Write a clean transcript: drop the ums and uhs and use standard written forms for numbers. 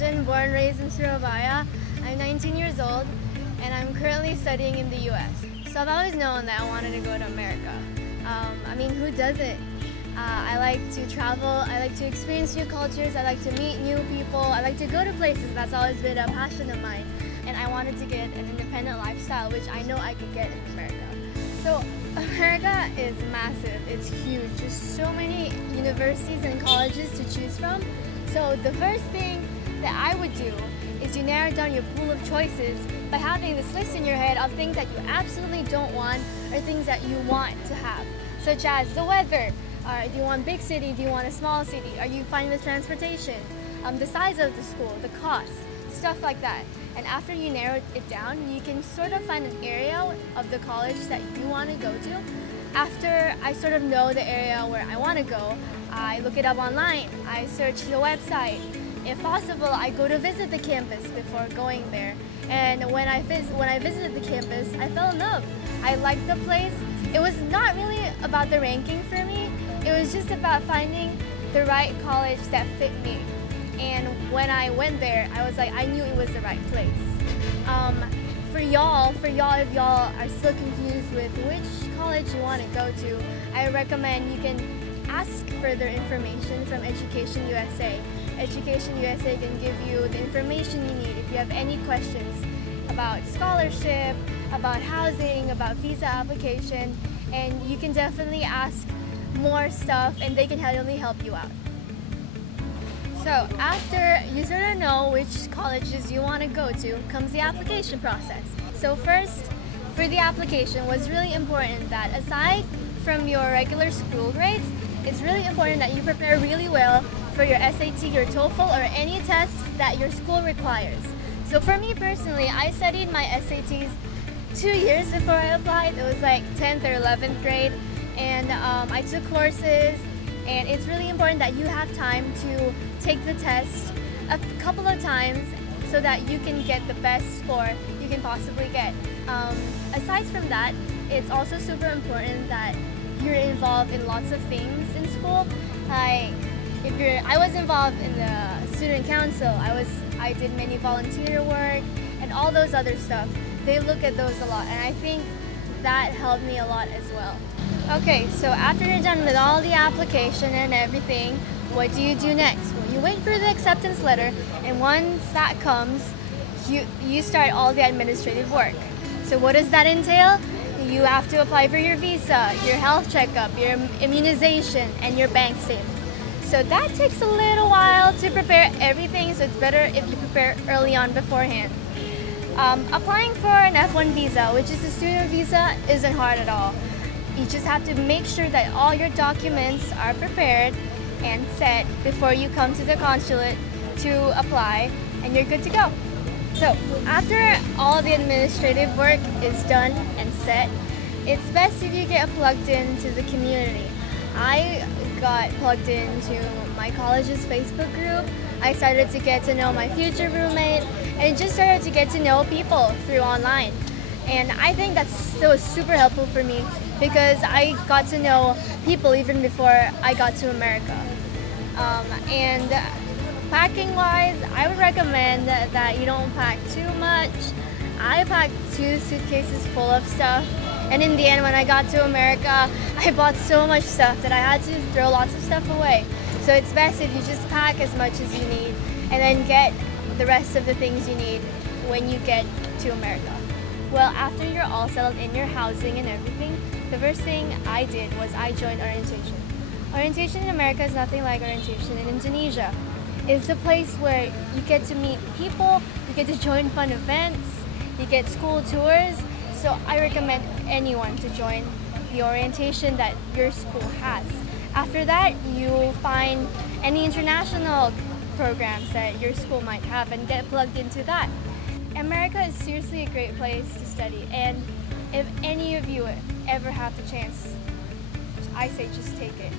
Indonesian, born and raised in Surabaya. I'm 19 years old, and I'm currently studying in the US. So I've always known that I wanted to go to America. I mean, who doesn't? I like to travel, I like to experience new cultures, I like to meet new people, I like to go to places. That's always been a passion of mine. And I wanted to get an independent lifestyle, which I know I could get in America. So America is massive, it's huge. There's so many universities and colleges to choose from. So the first thing that I would do is you narrow down your pool of choices by having this list in your head of things that you absolutely don't want or things that you want to have, such as the weather. Do you want big city? Do you want a small city? Are you fine with transportation? The size of the school, the cost, stuff like that. And after you narrow it down, you can sort of find an area of the college that you want to go to. After I sort of know the area where I want to go, I look it up online, I search the website. If possible, I go to visit the campus before going there. And when I visited the campus, I fell in love. I liked the place. It was not really about the ranking for me. It was just about finding the right college that fit me. And when I went there, I was like, I knew it was the right place. For y'all, if y'all are still confused with which college you want to go to, I recommend you can ask further information from EducationUSA. EducationUSA can give you the information you need if you have any questions about scholarship, about housing, about visa application, and you can definitely ask more stuff and they can really help you out. So after you sort of know which colleges you want to go to, comes the application process. So first, for the application, what's really important that aside from your regular school grades, it's really important that you prepare really well for your SAT, your TOEFL, or any tests that your school requires. So for me personally, I studied my SATs 2 years before I applied. It was like 10th or 11th grade, and I took courses, and it's really important that you have time to take the test a couple of times so that you can get the best score you can possibly get. Aside from that, it's also super important that you're involved in lots of things in school. Like I was involved in the student council, I did many volunteer work and all those other stuff. They look at those a lot, and I think that helped me a lot as well. Okay, so after you're done with all the application and everything, what do you do next? Well, you wait for the acceptance letter, and once that comes, you start all the administrative work. So what does that entail? You have to apply for your visa, your health checkup, your immunization, and your bank statement. So that takes a little while to prepare everything, so it's better if you prepare early on beforehand. Applying for an F1 visa, which is a student visa, isn't hard at all. You just have to make sure that all your documents are prepared and set before you come to the consulate to apply, and you're good to go. So after all the administrative work is done and set, it's best if you get plugged into the community. I got plugged into my college's Facebook group. I started to get to know my future roommate, and just started to get to know people through online. And I think that was super helpful for me because I got to know people even before I got to America. And packing wise, I would recommend that you don't pack too much. I packed 2 suitcases full of stuff, and in the end when I got to America, I bought so much stuff that I had to throw lots of stuff away. So it's best if you just pack as much as you need and then get the rest of the things you need when you get to America. Well, after you're all settled in your housing and everything, the first thing I did was I joined orientation. Orientation in America is nothing like orientation in Indonesia. It's a place where you get to meet people, you get to join fun events, you get school tours. So I recommend anyone to join the orientation that your school has. After that, you'll find any international programs that your school might have and get plugged into that. America is seriously a great place to study, and if any of you ever have the chance, I say just take it.